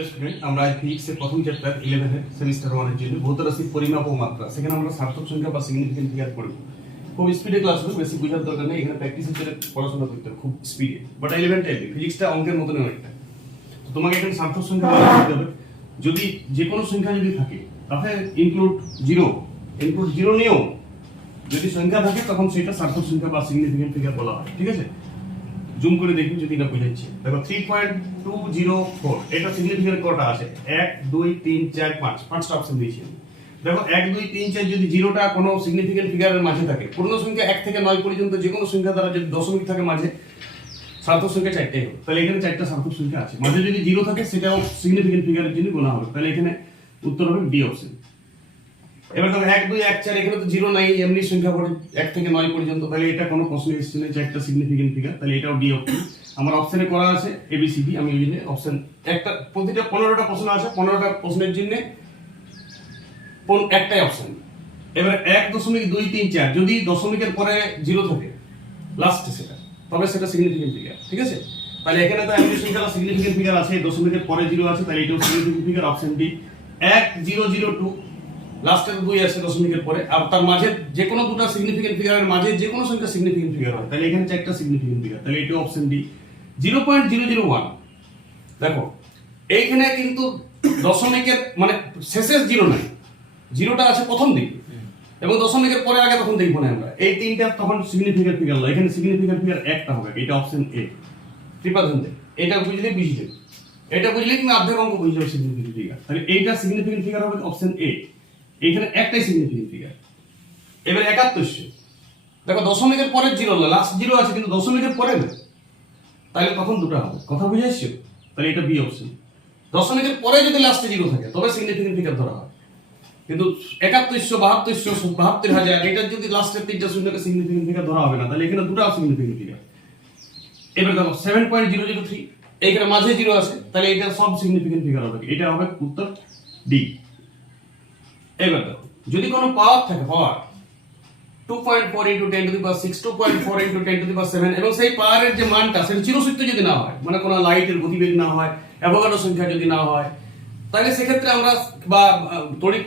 Hello student, আমরা ফিজিক্সের প্রথম চ্যাপ্টার 11 এর সেমিস্টার 1 এর জন্য ভৌত রাশির পরিমাপ ও মাত্রা, সেখানে আমরা সার্থক সংখ্যা বা সিগনিফিকেন্ট ফিগার করব। খুব স্পিডে ক্লাস হবে, বেশি বোঝার দরকার নেই, এখানে প্র্যাকটিসের জন্য পড়াশোনা করতে হবে খুব স্পিডে। বাট 11 টাইপের ফিজিক্সটা অঙ্কের মতন অনেকটা। তো তোমাকে এখানে সার্থক সংখ্যা বার করতে হবে। যদি যে কোনো সংখ্যা যদি থাকে তাহলে ইনক্লুড 0 নিয়েও যদি সংখ্যা থাকে তখন সেটা সার্থক সংখ্যা বা সিগনিফিকেন্ট ফিগার বলা হয়। ঠিক আছে, জুম করে দেখুন যদি এটা বোঝাচ্ছে। দেখো 3.204 এটা সিগনিফিকেন্ট কটা আছে? 1 2 3 4 5 পাঁচটা অপশন দিয়েছি। দেখো 1 2 3 4 যদি জিরোটা কোনো সিগনিফিকেন্ট ফিগারের মাঝে থাকে, পূর্ণ সংখ্যা 1 থেকে 9 পর্যন্ত যে কোনো সংখ্যা দ্বারা যদি দশমিক থাকে মাঝে, সার্থক সংখ্যা চারটাই হবে। তাহলে এখানে চারটা সার্থক সংখ্যা আছে। মাঝে যদি জিরো থাকে সেটাও সিগনিফিকেন্ট ফিগারের জন্য গোনা হবে। তাহলে এখানে উত্তর হবে ডি অপশন। এবার দেখো 1 2 1 4 এখানে তো জিরো নাই, এমনি সংখ্যা পড়ে 1 থেকে 9 পর্যন্ত। তাহলে এটা কোনো প্রশ্ন এসেছে না, চারটা সিগনিফিকেন্ট ফিগার, তাহলে এটাও ডি অপশন। আমার অপশনে করা আছে এবিসিডি, আমি ওই জন্য অপশন একটা, প্রতিটা 15টা প্রশ্ন আছে, 15টা প্রশ্নের জন্য একটাই অপশন। এবার 1.234 যদি দশমিকের পরে জিরো থাকে লাস্টে সেটা, তবে সেটা সিগনিফিকেন্ট ফিগার। ঠিক আছে, তাহলে এখানে তো এমনি সংখ্যাটা সিগনিফিকেন্ট ফিগার আছে, দশমিকের পরে জিরো আছে, তাহলে এটাও সিগনিফিকেন্ট ফিগার, অপশন ডি। 1002 লাস্টের 2 আছে দশমিকের পরে, আর তার মাঝে যে কোনো দুটো সিগনিফিকেন্ট ফিগারের মাঝে যে কোনো সংখ্যা সিগনিফিকেন্ট ফিগার হয়, তাহলে এখানে চারটা সিগনিফিকেন্ট ফিগার, তাহলে এটা অপশন ডি। 0.001 দেখো এইখানে কিন্তু দশমিকের মানে শেষের জিরো নাই, জিরোটা আছে প্রথম দিকে এবং দশমিকের পরে আগে তখন দেখবো না আমরা, এই তিনটা তখন সিগনিফিকেন্ট ফিগার নয়, এখানে সিগনিফিকেন্ট ফিগার একটা হবে, এটা অপশন এ। ত্রিপাধন এটা বুঝলে বুঝলে, এটা বুঝলে তুমি অর্ধেক অঙ্ক বুঝে যাবে সিগনিফিকেন্ট ফিগার। তাহলে এইটা সিগনিফিকেন্ট ফিগার হবে অপশন এ, এইখানে একটাই সিগনিফিকেন্ট ফিগার। এবার 71 দেখো দশমিকের পরের জিরো না, লাস্ট জিরো আছে কিন্তু দশমিকের পরে না, তাহলে তখন দুটো হবে। কথা বুঝে আসছো? তাহলে এটা বি অপশন। দশমিকের পরে যদি লাস্টে জিরো থাকে তবে সিগনিফিকেন্ট ফিগার ধরা হয়, কিন্তু 7100 72,000 এটা যদি লাস্টের তিনটা শূন্যকে সিগনিফিকেন্ট ফিগার ধরা হবে না, তাহলে এখানে দুটো সিগনিফিকেন্ট ফিগার। এবার দেখো 7.003 এইখানে মাঝে জিরো আছে, তাহলে এটা সব সিগনিফিকেন্ট ফিগার হবে, এটা হবে উত্তর ডি। এবার দেখো যদি কোনো পাওয়ার থাকে, পাওয়ার 2.4 × 10⁶, 2.4 × 10⁷, এবং সেই পাওয়ারের যে মানটা সেটা চিরসূত্র যদি না হয়, মানে কোনো লাইটের গতিবেগ না হয়, অ্যাভোগাড্রো সংখ্যা যদি না হয়, তাহলে সেক্ষেত্রে আমরা বা তড়িৎ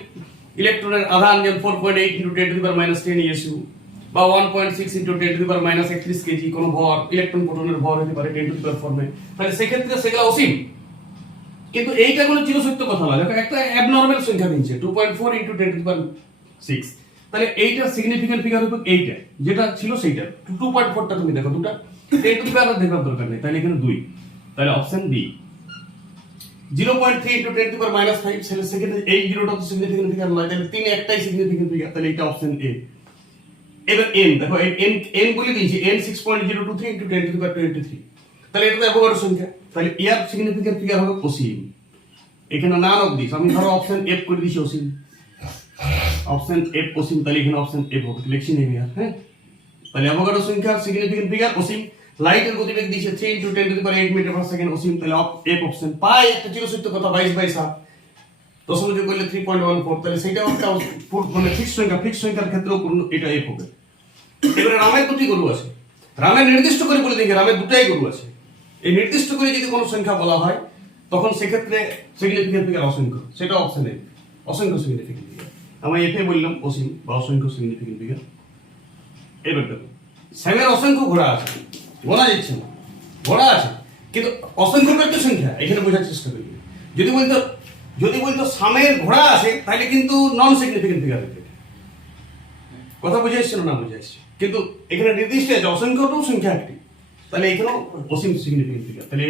ইলেকট্রনের আধান যেমন 4.8 × 10⁻10 ইএসইউ বা 1.6 × 10⁻31 কেজি কোনো ভর, ইলেকট্রন প্রোটনের ভর হতে পারে 10⁴ ফর্মে, তাহলে সেক্ষেত্রে সেগুলো অসীম। কিন্তু এইটা কোনো চিরসত্য কথা না, দেখো একটা অ্যাবনর্মাল সংখ্যা দিচ্ছে 2.4 × 10⁶, তাহলে এইটা সিগনিফিকেন্ট ফিগার হবে এইটা যেটা ছিল সেইটা। 2.4টা তুমি দেখো, দুটো 10⁻⁴ আর দেখার দরকার নেই, তাহলে এখানে 2, তাহলে অপশন ডি। 0.3 × 10⁻⁵, সেক্ষেত্রে এই জিরোটা তো সিগনিফিকেন্ট ফিগার নয়, তাহলে 3 একটাই সিগনিফিকেন্ট ফিগার, তাহলে এটা অপশন এ। এবার n দেখো, n বলে দিয়েছি, n 6.023 × 10⁻23, তাহলে এটা তো অ্যাভোগাড্রো সংখ্যা, তাহলে এর সিগনিফিকেন্ট ফিগার হবে অসীম। এখানে নান অফ দিস, আমি ধরো অপশন এফ করে দিয়েছি অসীম, অপশন এফ অসীম, তাহলে এখানে অপশন এফ হবে, লিখছি নেই আর। হ্যাঁ, তাহলে অ্যাভোগাড্রো সংখ্যা সিগনিফিকেন্ট ফিগার অসীম, লাইটের গতিবেগ দিয়েছে 3 × 10⁸ মিটার/সেকেন্ড অসীম, তাহলে এফ অপশন। পাই একটা চিরসত্য কথা 22/7 দশমিকে করলে 3.14, তাহলে সেটাও একটা মানে ফিক্স সংখ্যার ক্ষেত্রেও এটা এফ হবে। এবারে রামের দুটি গরু আছে, রামের নির্দিষ্ট করে বলে দেখি রামের দুটাই গরু আছে, এই নির্দিষ্ট করে যদি কোনো সংখ্যা বলা হয় তখন সেক্ষেত্রে সিগনিফিকেন্ট ফিগার অসংখ্য, সেটা অপশন এ, অসংখ্য সিগনিফিকেন্ট ফিগার। আমি এফে বললাম অসীম বা অসংখ্য সিগনিফিকেন্ট ফিগার। এবার দেখো স্যামের অসংখ্য ঘোড়া আছে, গোনা যাচ্ছে না, ঘোড়া আছে কিন্তু অসংখ্য একটা সংখ্যা, এখানে বোঝার চেষ্টা করি। যদি বলতো সামের ঘোড়া আছে তাহলে কিন্তু নন সিগনিফিকেন্ট ফিগার হতো। কথা বুঝে আসছে না বুঝে আসছে? কিন্তু এখানে নির্দিষ্ট আছে অসংখ্যটাও সংখ্যা একটি, তাহলে এখানেও অসীম সিগনিফিকেন্ট ফিগার। তাহলে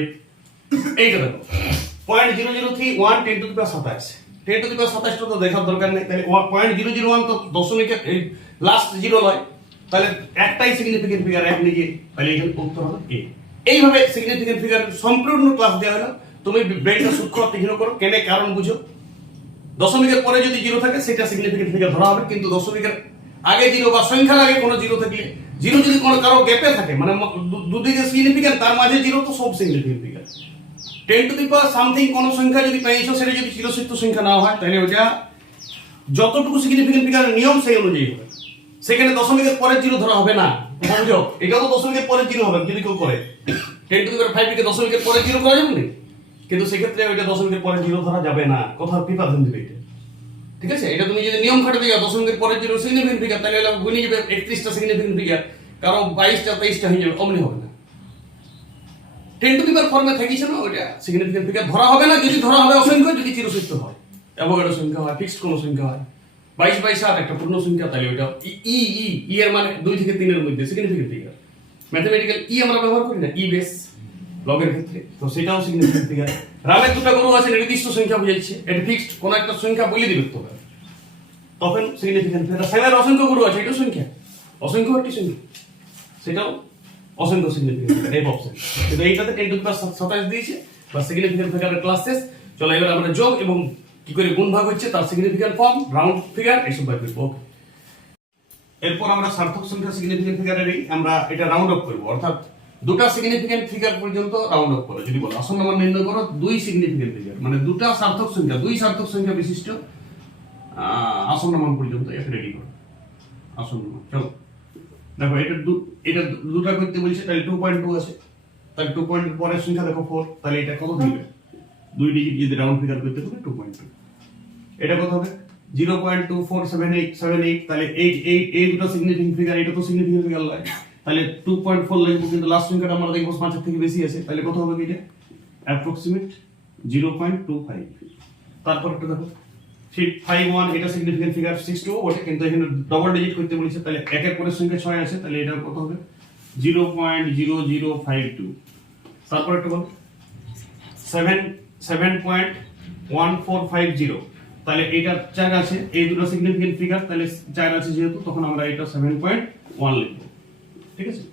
এইটা দেখো 0.003 10⁻27, 10⁻27টা তো দেখার দরকার নেই, তাহলে 0.001 তো দশমিকের লাস্ট জিরো নয়, তাহলে একটাই সিগনিফিকেন্ট ফিগার এক নিজে, তাহলে এখানে উত্তর হবে এ। এইভাবে সিগনিফিকেন্ট ফিগার সম্পূর্ণ ক্লাস দেওয়া হলো, তুমি ব্রেনটা সূক্ষ্ম তীক্ষ্ণ করো, কেন কারণ বুঝো। দশমিকের পরে যদি জিরো থাকে সেটা সিগনিফিকেন্ট ফিগার ধরা হবে, কিন্তু দশমিকের আগে জিরো বা সংখ্যার আগে কোনো জিরো থাকলে, জিরো যদি কোনো কারো গ্যাপে থাকে মানে দুদিকে সিগনিফিকেন্ট, তার মাঝে জিরো তো সব সিগনিফিকেন্ট ফিগার। 10⁻something কোনো সংখ্যা যদি পেয়েছো সেটা যদি চিরসত্য সংখ্যা না হয়, তাহলে ওটা যতটুকু সিগনিফিকেন্ট ফিগারের নিয়ম সেই অনুযায়ী হবে, সেখানে দশমিকের পরের জিরো ধরা হবে না। বুঝো, এটাও তো দশমিকের পরের জিরো হবে যদি কেউ করে। 10⁵ কে দশমিকের পরের জিরো করা যাবে না, কিন্তু সেক্ষেত্রে ওইটা দশমিকের পরে জিরো ধরা যাবে না, কথা প্রিপারেশন দিবে এটা, ঠিক আছে? এটা তুমি যদি নিয়ম খাটাতে যাও দশমিকের পরে জিরো সিগনিফিকেন্ট ফিগার, তাহলে এটা গুণে যাবে 31টা সিগনিফিকেন্ট ফিগার, কারণ 22টা 23টা হয়ে যাবে, অমনি হবে না। 10 টু দি পাওয়ার ফর্মে থাকিছে না, ওইটা সিগনিফিকেন্ট ফিগার ধরা হবে না। যদি ধরা হবে অসংখ্য, যদি চিরসূত্র হয়, অ্যাভোগাড্রো সংখ্যা হয়, ফিক্সড কোন সংখ্যা হয়, 22/7 একটা পূর্ণ সংখ্যা, তাহলে ওইটা ই এর মানে 2 থেকে 3 এর মধ্যে সিগনিফিকেন্ট ফিগার। ম্যাথমেটিক্যাল আমরা ব্যবহার করি না, বেস লগের ক্ষেত্রে, তো সেটাও সিগনিফিকেন্ট ফিগার। রামের দুটো গরু আছে, নির্দিষ্ট সংখ্যা বুঝাইছে, এটা ফিক্সড কোন একটা সংখ্যা বলে দিবে তো, তখন সিগনিফিকেন্ট ফিগার। সেভের অসংখ্য গরু আছে, এটা সংখ্যা, অসংখ্য একটি সংখ্যা, সেটাও অসংখ্য সিগনিফিকেন্ট ফিগার, এই অপশন। কিন্তু এইটাতে 10 টু দি পাওয়ার 27 দিয়েছে, বা সিগনিফিকেন্ট ফিগারের ক্লাস শেষ। চলো এবার আমরা যোগ এবং কি করে গুণ ভাগ হচ্ছে তার সিগনিফিকেন্ট ফর্ম, রাউন্ড ফিগার, এইসব বাই করব। এরপর আমরা সার্থক সংখ্যা সিগনিফিকেন্ট ফিগারের আমরা এটা রাউন্ড অফ করব, অর্থাৎ দুটা সিগনিফিকেন্ট ফিগার পর্যন্ত রাউন্ড অফ করো। যদি বলো আসন্ন মান নির্ণয় করো 2 সিগনিফিকেন্ট ফিগার, মানে দুটা সার্থক সংখ্যা, 2 সার্থক সংখ্যা বিশিষ্ট আসন্ন মান পর্যন্ত এটা রেডি করো। আসন্ন মান, চলো দেখো এটা দুটা করতে বলছে, তাহলে 2.2 আছে, তাহলে 2 এর পরের সংখ্যা দেখো 4, তাহলে এটা কত দিবে? 2 ডিজিট যদি রাউন্ড ফিগার করতে হবে 2.2। এটা কত হবে? 0.247878, তাহলে এই দুটো সিগনিফিকেন্ট ফিগার, এটা তো সিগনিফিকেন্ট ফিগার লাগে, তাহলে 2.4 লাগবে, কিন্তু লাস্ট সংখ্যাটা আমরা দেখব 5 এর থেকে বেশি আছে, তাহলে কত হবে এটা? অ্যাপ্রক্সিমেট 0.25। তারপর একটা দেখো 351, এটা সিগনিফিকেন্ট ফিগার 62 ওটা, কিন্তু এখানে ডবল ডিজিট করতে বলেছে, তাহলে একের পরের সংখ্যা 6 আছে, তাহলে এটা কত হবে? 0.0052। তারপর একটা বল 7.1450, তাহলে এটা 4 আছে, এই দুটো সিগনিফিকেন্ট ফিগার, তাহলে 4 আছে যেহেতু, তখন আমরা এটা 7.1 লিখব, ঠিক আছে?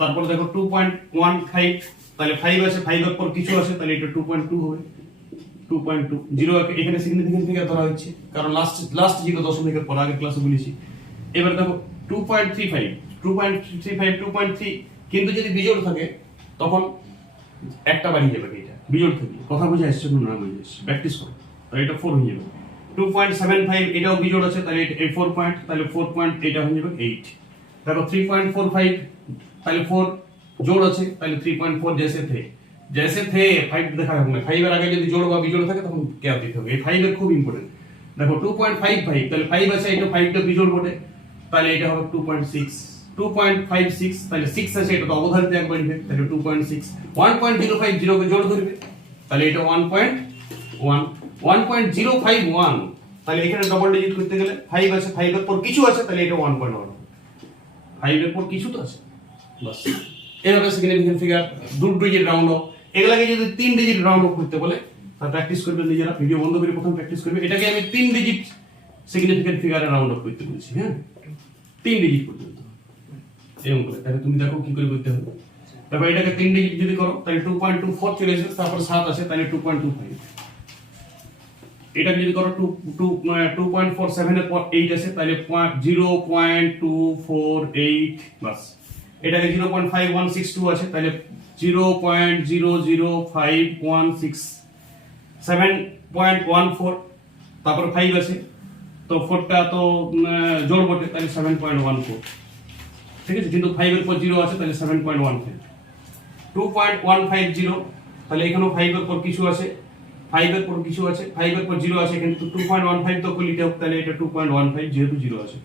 তারপর দেখো 2.15, তাহলে 5 আছে, 5 এর পর কিছু আছে, তাহলে এটা 2.2 হবে। 2.2 0 এখানে সিগনিফিকেন্ট ফিগার ধরা হচ্ছে, কারণ লাস্ট 0 দশমিকের পর, আগের ক্লাসে বলেছি। এবার দেখো 2.3, কিন্তু যদি বিজোড় থাকে তখন একটা বাড়িয়ে যাবে, এটা বিজোড় থাকে, কথা বুঝে আসছে না? বুঝে আসছে, প্র্যাকটিস করো, তাহলে এটা 4 হয়ে যাবে। 2.75, এটাও বিজোড় আছে, তাহলে এটা 4 পয়েন্ট, তাহলে 4 পয়েন্ট এটা হয়ে যাবে 8। দেখো 3.45, তাহলে 4 জোড় আছে, তাহলে 3.4 जैसे थे 5 দেখা হবে না, 5 এর আগে যদি জোড় বা বিজোড় থাকে তখন কেয়ার দিতে হবে, এই 5 এর খুব ইম্পর্টেন্ট। দেখো 2.55, তাহলে 5 আছে, এটা 5 টা বিজোড় বটে, তাহলে এটা হবে 2.56, তাহলে 6 আছে, এটা তো অবধারিত একবার দিবে, তাহলে 2.6। 1.050 কে জোড় ধরবে, তাহলে এটা 1.051, তাহলে এখানে ডবল ডিজিট করতে গেলে 5 আছে, 5 এর পর কিছু আছে, তাহলে এটা 1.1, 5 এর পর কিছু তো আছে, বাস। এভাবে significant figure 2 digit round of. এগুলাকে যদি 3 ডিজিট রাউন্ড অফ করতে বলে, তাহলে প্র্যাকটিস করবে নিজেরা, ভিডিও বন্ধ করে প্রথম প্র্যাকটিস করবে। এটাকে আমি 3 ডিজিট সিগনিফিকেন্ট ফিগারে রাউন্ড অফ করতে বলছি, হ্যাঁ, 3 ডিজিট পর্যন্ত এরকম করে। তাহলে তুমি দেখো কি করে করতে হবে। তারপর এটাকে 3 ডিজিট যদি করো, তাহলে 2.24 চলে আসবে, তারপর 7 আছে, তাহলে 2.25। এটা যদি করো 2.47 এর পর 8 আছে, তাহলে 0.248, বাস। এটাকে 0.5162 আছে, তাহলে 0.00516, 7.14, তারপর 5 আছে, তো 4টা তো জোড় বটে, তাহলে 7.14, ঠিক আছে? কিন্তু 5 এর পর 0 আছে, তাহলে 7.15। 2.150, তাহলে এখানেও 5 এর পর কিছু আছে, 5 এর পর কিছু আছে, 5 এর পর 0 আছে, কিন্তু 2.15 তো লিখতে হবে, তাহলে এটা 2.15 যেহেতু 0 আছে।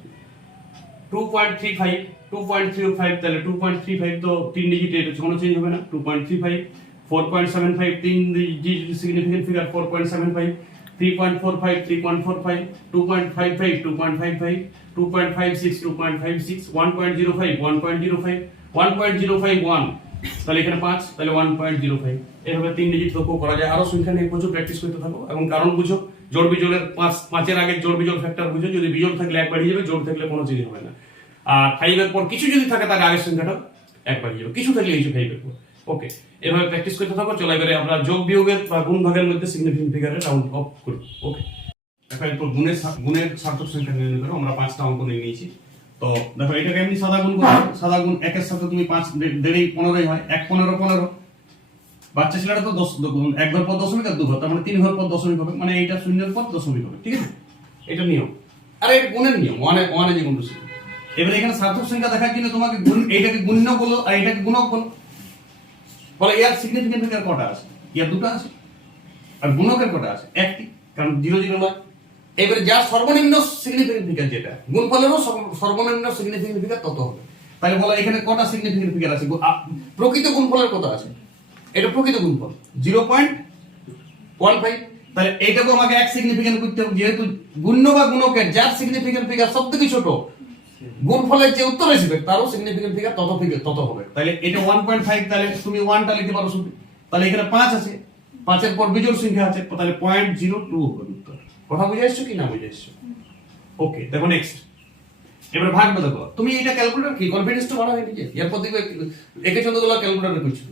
2.35, তাহলে 2.35 তো 3 ডিজিট, এটা কোনো চেঞ্জ হবে না, 2.35। 4.75, 3 ডিজিট সিগনিফিকেন্ট ফিগার, 4.75। 3.45, 3.45, 2.55, 2.55, 2.56, 2.56, 1.05, 1.05, 1.051, তাহলে এখানে 5, তাহলে 1.05। এভাবে 3 ডিজিট লক্ষ্য করা যায়। আরো সংখ্যা নিয়ে প্রচুর প্র্যাকটিস করতে থাকো, এবং কারণ বুঝো, জোড় বিজোড়ের 5 এর আগে জোড় বিজোড় ফ্যাক্টর বুঝো, যদি বিজোড় থাকলে 1 বাড়িয়ে যাবে, জোড় থাকলে কোনো চেঞ্জ হবে না। আর 5 এর পর কিছু যদি থাকে, তার আগের সংখ্যাটা 1 বাড়িয়ে যাবে, কিছু থাকলে এই 5 এর পর। ওকে, এভাবে প্র্যাকটিস করতে থাকো। চলো এবারে আমরা যোগ বিয়োগের বা গুণ ভাগের মধ্যে সিগনিফিকেন্ট ফিগারে রাউন্ড অফ করি। ওকে, দেখো এরপর গুণের সার্থক সংখ্যা নির্ণয় করো। আমরা 5টা অঙ্ক নিয়ে নিয়েছি। তো দেখো এটাকে এমনি সাদা গুণ করো, সাদা গুণ 1 এর সাথে তুমি 5 দেড়েই 15 হয়, 1 15 15। বাচ্চা ছেলেটা তো 10 গুণ 1 ঘর পর দশমিক আর 2 ঘর, তার মানে 3 ঘর পর দশমিক হবে, মানে এইটা শূন্যের পর দশমিক হবে, ঠিক আছে? এটা নিয়ম। আরে এটা গুণের নিয়ম, ওয়ানে যে গুণ ছিল। এবারে এখানে সার্থক সংখ্যা দেখার জন্য তোমাকে গুণ, এইটাকে গুণ্য বলো আর এটাকে গুণক বলো। বলে এর সিগনিফিকেন্ট ফিগার কটা আছে? এর দুটো আছে, আর গুণকের কটা আছে? একটি, কারণ 0 0 নয়। এবারে যার সর্বনিম্ন সিগনিফিকেন্ট ফিগার যেটা, গুণফলেরও সর্বনিম্ন সিগনিফিকেন্ট ফিগার তত হবে। তাহলে বলো এখানে কটা সিগনিফিকেন্ট ফিগার আছে? প্রকৃত গুণফলের কত আছে? এটা প্রকৃত গুণফল 0.15। তাহলে এইটাকে আমাকে এক সিগনিফিকেন্ট করতে হবে, যেহেতু গুণ্য বা গুণকের যার সিগনিফিকেন্ট ফিগার সবথেকে ছোট, গুণফলের যে উত্তর আসবে তারও সিগনিফিকেন্ট ফিগার তত হবে। তাহলে এটা 1.5, তাহলে তুমি 1টা লিখতে পারো শুধু। তাহলে এখানে 5 আছে, 5 এর পর বিজোড় সংখ্যা আছে, তাহলে 0.02 হবে উত্তর। কথা বুঝে আসছো কি না বুঝে আসছো? ওকে, দেখো নেক্সট। এবারে ভাগটা দেখো, তুমি এটা ক্যালকুলেটর কি কনফিডেন্সটা বাড়াবে নিজে, এরপর দেখবে একে চন্দ্রগুলো ক্যালকুলেটর করছো।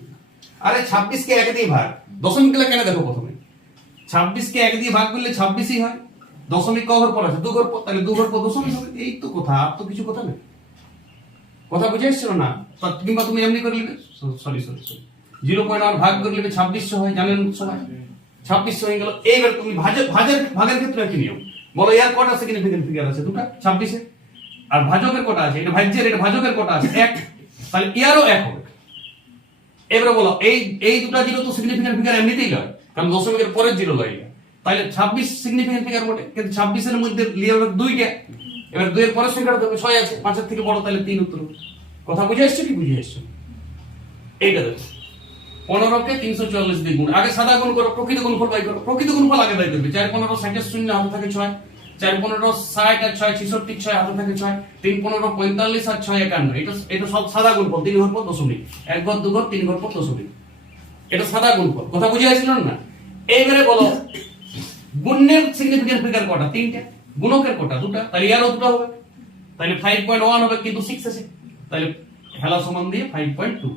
আরে 26 কে 1 দিয়ে ভাগ, দশমিক গুলো কেন দেখো প্রথমে। 26 কে 1 দিয়ে ভাগ করলে 26ই হয়। দশমিক ক ঘর পর আছে? 2 ঘর পর, তাহলে 2 ঘর পর দশমিক হবে। এই তো কথা, আর তো কিছু কথা নেই। কথা বুঝে আসছো না? কিংবা তুমি এমনি করে লিখে, সরি 0.1 ভাগ করে লিখে 2600 হয়, জানেন সবাই 2600 হয়ে গেল। এইবার তুমি ভাগের ক্ষেত্রে কি নিয়ম বলো, ইয়ার কটা সিগনিফিকেন্ট ফিগার আছে? দুটো, 26 এর। আর ভাজকের কটা আছে? এটা ভাজ্যের, এটা ভাজকের কটা আছে? 1। তাহলে ইয়ারও 1 হবে। এবারে বলো এই দুটো জিরো তো সিগনিফিকেন্ট ফিগার এমনিতেই লয়, কারণ দশমিকের পরের জিরো লয়। তাহলে 26 সিগনিফিকেন্ট ফিগার বটে, কিন্তু 26 এর মধ্যে লিয়ে হবে 2টা। এবার 2 এর পরের সংখ্যাটা দেবে 6 আছে, 5 এর থেকে বড়, তাহলে 3 উত্তর হবে। কথা বুঝে আসছে কি বুঝে আসছে? এইটা দেখো, 15 কে 344 দিয়ে গুণ। আগে সাদা গুণ করো, প্রকৃত গুণফল বাই করো। প্রকৃত গুণফল আগে বাই করবে। 4 15 60 শূন্য হাতে থাকে 6, 4 15 60 আর 6 66 6 হাতে থাকে 6, 3 15 45 আর 6 51। এটা সব সাদা গুণফল, 3 ঘর পর দশমিক, 1 ঘর 2 ঘর 3 ঘর পর দশমিক। এটা সাদা গুণফল। কথা বুঝে আসছিল না? এইবারে বলো গুণের সিগনিফিকেন্ট ফিগার কটা? 3টা। গুণকের কটা? 2টা। তাহলে ইয়ারও 2টা হবে। তাহলে 5.1 হবে, কিন্তু 6 আছে। তাহলে হেলা সমান দিয়ে 5.2।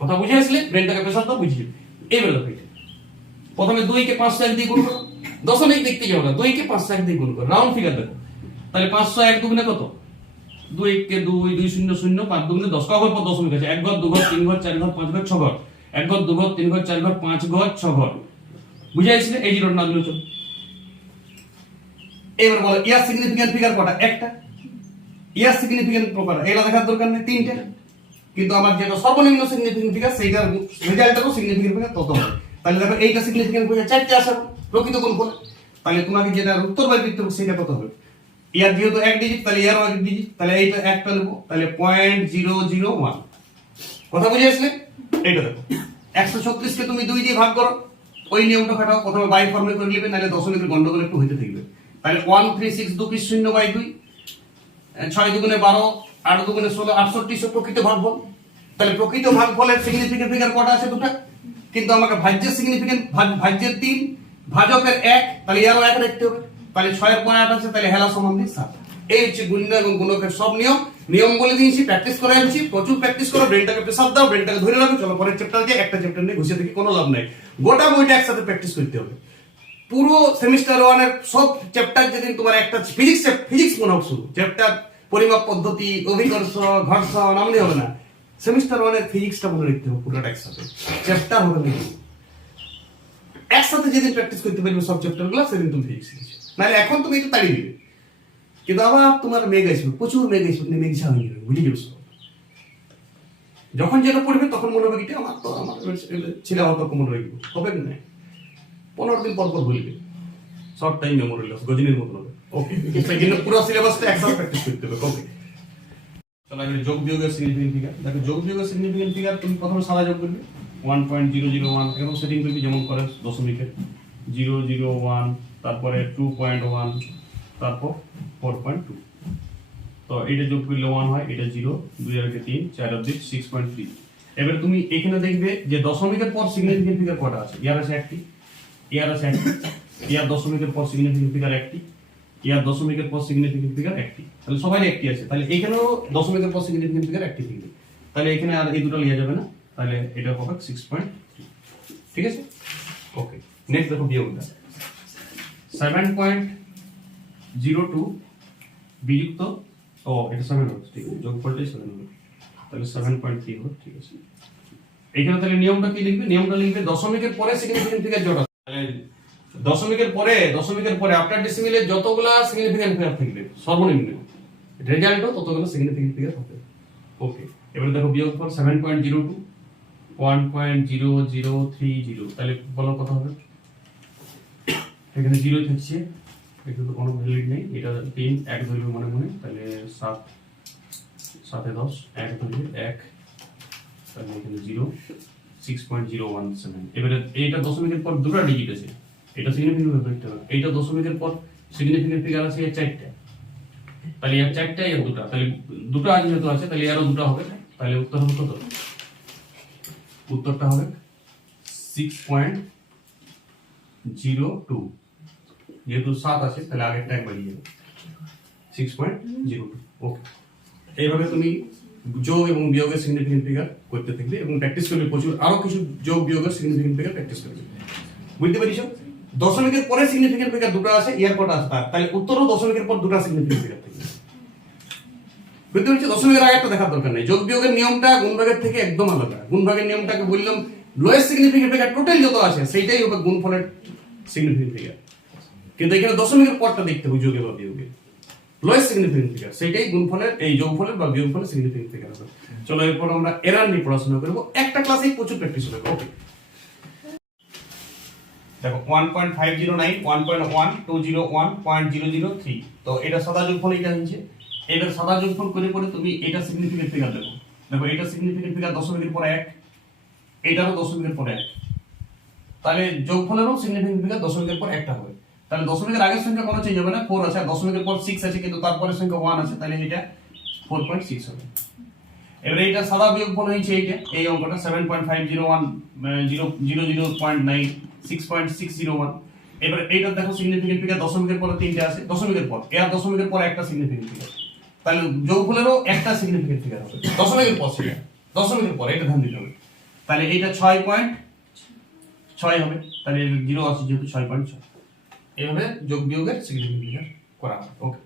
কথা বুঝে আসলে ব্রেনটাকে প্রেসার দাও, বুঝিয়ে। এইবার দেখো, প্রথমে 2 কে 501 দিয়ে গুণ করো। দশমিক দেখতে যাও না, 2 কে 501 দিয়ে গুণ করো, রাউন্ড ফিগার দেখো। তাহলে 501 দুগুণে কত? 2 কে 2 2 0 0, 5 দুগুণে 10। কঘর পর দশমিক আছে? 1 ঘর 2 ঘর 3 ঘর 4 ঘর 5 ঘর 6 ঘর, 1 ঘর 2 ঘর 3 ঘর 4 ঘর 5 ঘর 6 ঘর। বুঝে আসলে? এই জিরোর নাম দিল চল। এবার বলো ইয়ার সিগনিফিকেন্ট ফিগার কটা? একটা। ইয়ার সিগনিফিকেন্ট প্রকার এগুলা দেখার দরকার নেই, 3টা। কিন্তু আমার যেটা সর্বনিম্ন সিগনিফিকেন্ট ফিগার, সেইটার রেজাল্টেরও সিগনিফিকেন্ট ফিগার তত হবে। তাহলে দেখো এইটা সিগনিফিকেন্ট ফিগার 4টে আসে প্রকৃত গুণফল। তাহলে তোমাকে যেটা উত্তর বাই করতে হবে সেটা কত হবে? ইয়ার যেহেতু 1 ডিজিট, তাহলে ইয়ারও 1 ডিজিট, তাহলে এইটা একটা নেব, তাহলে 0.001। কথা বুঝে আসলে? এইটা দেখো 136 কে তুমি 2 দিয়ে ভাগ করো, ওই নিয়মটা খাটাও। প্রথমে বাই ফর্মে করে নেবে, নাহলে দশমিকের গন্ডগোল একটু হইতে থাকবে। তাহলে 136 2 0 বাই 2, 6 দুগুণে 12, 8 দুগুণে 16, 68 প্রকৃত ভাগফল। তাহলে প্রকৃত ভাগফলের সিগনিফিকেন্ট ফিগার কটা আছে? 2টা। কিন্তু আমাকে ভাজ্যের সিগনিফিকেন্ট, ভাজ্যের 3, ভাজকের 1, তাহলে ইয়ারও 1 রাখতে হবে। তাহলে 6 এর পর 8 আছে, তাহলে হেলা সমান দিয়ে 7। এই হচ্ছে গুণ্য এবং গুণকের সব নিয়ম বলে দিয়েছি, প্র্যাকটিস করে আনছি। প্রচুর প্র্যাকটিস করো, ব্রেনটাকে প্রেসার দাও, ব্রেনটাকে ধরে রাখো। চলো পরের চ্যাপ্টার দিয়ে, একটা চ্যাপ্টার নিয়ে ঘুষে থেকে কোনো লাভ নাই। গোটা বইটা একসাথে প্র্যাকটিস করতে হবে। পুরো সেমিস্টার 1 এর সব চ্যাপ্টার, যেদিন তোমার একটা ফিজিক্স মনে হোক, শুরু চ্যাপ্টার পরিমাপ পদ্ধতি, অভিকর্ষ, ঘর্ষণ নামলে হবে না। সেমিস্টার 1 এর ফিজিক্সটা মনে রাখতে হবে পুরোটা একসাথে, চ্যাপ্টার হবে না। একসাথে যেদিন প্র্যাকটিস করতে পারবে সব চ্যাপ্টারগুলো, সেদিন তুমি ফিজিক্স শিখছো। নাহলে এখন তুমি একটু তাড়িয়ে দিবে, কিন্তু আবার তোমার মেঘ আসবে, প্রচুর মেঘ আসবে, মেঘ হয়ে যাবে, বুঝে যাবে। যখন যেটা পড়বে তখন মনে হবে কি আমার ছেলে হয়তো মনে রাখবে, হবে কি না? 15 দিন পর বলবে, শর্ট টাইম মেমোরি লস, গজনীর মতো হবে। ওকে, সেই জন্য পুরো সিলেবাসটা একসাথে প্র্যাকটিস করতে হবে। ওকে, চলো এবারে যোগ বিয়োগের সিগনিফিকেন্ট ফিগার দেখো। যোগ বিয়োগের সিগনিফিকেন্ট ফিগার তুমি প্রথমে সাদা যোগ করবে 1.001, এবং সেটিং করবে যেমন করে দশমিকের 001, তারপরে 2.1, তারপর 4.2। তো এটা যোগ করলে 1 হয়, এটা 0, 2 আর 3, 4 আর 2 6.3। এবারে তুমি এখানে দেখবে যে দশমিকের পর সিগনিফিকেন্ট ফিগার কটা আছে? ইয়ার আছে একটি, ইয়ার আছে একটি, ইয়ার দশমিকের পর সিগনিফিকেন্ট ফিগার একটি, ইয়ার দশমিকের পর সিগনিফিকেন্ট ফিগার একটি। তাহলে সবাই একটি আছে, তাহলে এখানেও দশমিকের পর সিগনিফিকেন্ট ফিগার একটি থাকবে। তাহলে এখানে আর এই দুটো লিয়া যাবে না, তাহলে এটা হবে 6.3। ঠিক আছে? ওকে, নেক্সট দেখো বিয়োগটা। 7.02 বিযুক্ত, এটা 7 হবে, ঠিক আছে, যোগফলটাই 7 হবে, তাহলে 7.3 হবে। ঠিক আছে, এইখানে তাহলে নিয়মটা কি লিখবে? নিয়মটা লিখবে দশমিকের পরে সিগনিফিকেন্ট ফিগার জোড়া। দশমিকের পরে আফটার ডেসিমেলে যতগুলা সিগনিফিকেন্ট ফিগার থাকবে সর্বনিম্ন রেজাল্টও ততগুলো সিগনিফিকেন্ট ফিগার হবে। ওকে, এবারে দেখো বিয়োগফল 7.02 1.0030, তাহলে বলো কত হবে? এখানে 0 থাকছে, এটা তো কোনো ভ্যালিড নেই, এটা 3 1 ধরবে মনে মনে, তাহলে 7 7 এ 10 1 ধরবে 1, তাহলে এখানে 0 6.017। এবারে এইটা দশমিকের পর দুটো ডিজিট আছে, এটা সিগনিফিকেন্ট ফিগার, এইটা দশমিকের পর সিগনিফিকেন্ট ফিগার আছে এর 4টা, তাহলে এর 4টা এর দুটো, তাহলে দুটো আজ যেহেতু আছে তাহলে এরও দুটো হবে, তাহলে উত্তর হবে কত? উত্তরটা হবে 6.02, যেহেতু 7 আছে তাহলে আগেরটা একবার দিয়ে 6.02। ওকে, এইভাবে তুমি যোগ এবং বিয়োগের সিগনিফিকেন্ট ফিগার করতে থাকবে এবং প্র্যাকটিস করবে প্রচুর, আরো কিছু যোগ বিয়োগের সিগনিফিকেন্ট ফিগার প্র্যাকটিস করবে। বুঝতে পেরেছ? দশমিকের পরে সিগনিফিকেন্ট ফিগার দুটো আছে, ইয়ার কটা আছে তার, তাহলে উত্তরও দশমিকের পর দুটো সিগনিফিকেন্ট ফিগার থাকবে। বুঝতে পেরেছি? দশমিকের আগে একটা দেখার দরকার নেই। যোগ বিয়োগের নিয়মটা গুণভাগের থেকে একদম আলাদা। গুণভাগের নিয়মটাকে বললাম লোয়েস্ট সিগনিফিকেন্ট ফিগার টোটাল যত আছে সেইটাই হবে গুণফলের সিগনিফিকেন্ট ফিগার, কিন্তু এখানে দশমিকের পরটা দেখতে হবে যোগে বা বিয়োগে, লোয়েস্ট সিগনিফিকেন্ট ফিগার সেইটাই গুণফলের এই যোগফলের বা বিয়োগফলের সিগনিফিকেন্ট ফিগার হবে। চলো এরপর আমরা এরর নিয়ে পড়াশোনা করব, একটা ক্লাসেই প্রচুর প্র্যাকটিস হবে। ওকে, দেখো 1.509 1.1 201 0.003, তো এটা সাদা যোগফল, এটা হচ্ছে এটার সাদা যোগফল করে পরে তুমি এটা সিগনিফিকেন্ট ফিগার দেখো। দেখো এটা সিগনিফিকেন্ট ফিগার দশমিকের পর 1, এটারও দশমিকের পর 1, তাহলে যোগফলেরও সিগনিফিকেন্ট ফিগার দশমিকের পর একটা হবে। তাহলে দশমিকের আগের সংখ্যা কোনো চেঞ্জ হবে না, 4 আছে, আর দশমিকের পর 6 আছে, কিন্তু তারপরের সংখ্যা 1 আছে, তাহলে এটা 4.6 হবে। এবারে এটা সাদা বিয়োগফল হয়েছে এইটা, এই অঙ্কটা 7.501 0.9 6.601। এবারে এইটা দেখো সিগনিফিকেন্ট ফিগার দশমিকের পরে 3টে আছে, দশমিকের পর এর দশমিকের পর একটা সিগনিফিকেন্ট ফিগার, তাহলে যোগফলেরও একটা সিগনিফিকেন্ট ফিগার হবে দশমিকের পর, সেটা দশমিকের পর, এটা ধ্যান দিতে হবে। তাহলে এইটা 6.6 হবে, তাহলে 0 আছে যেহেতু 6.6। এইভাবে যোগ বিয়োগের সিগনিফিকেন্ট ফিগার করা হবে। ওকে।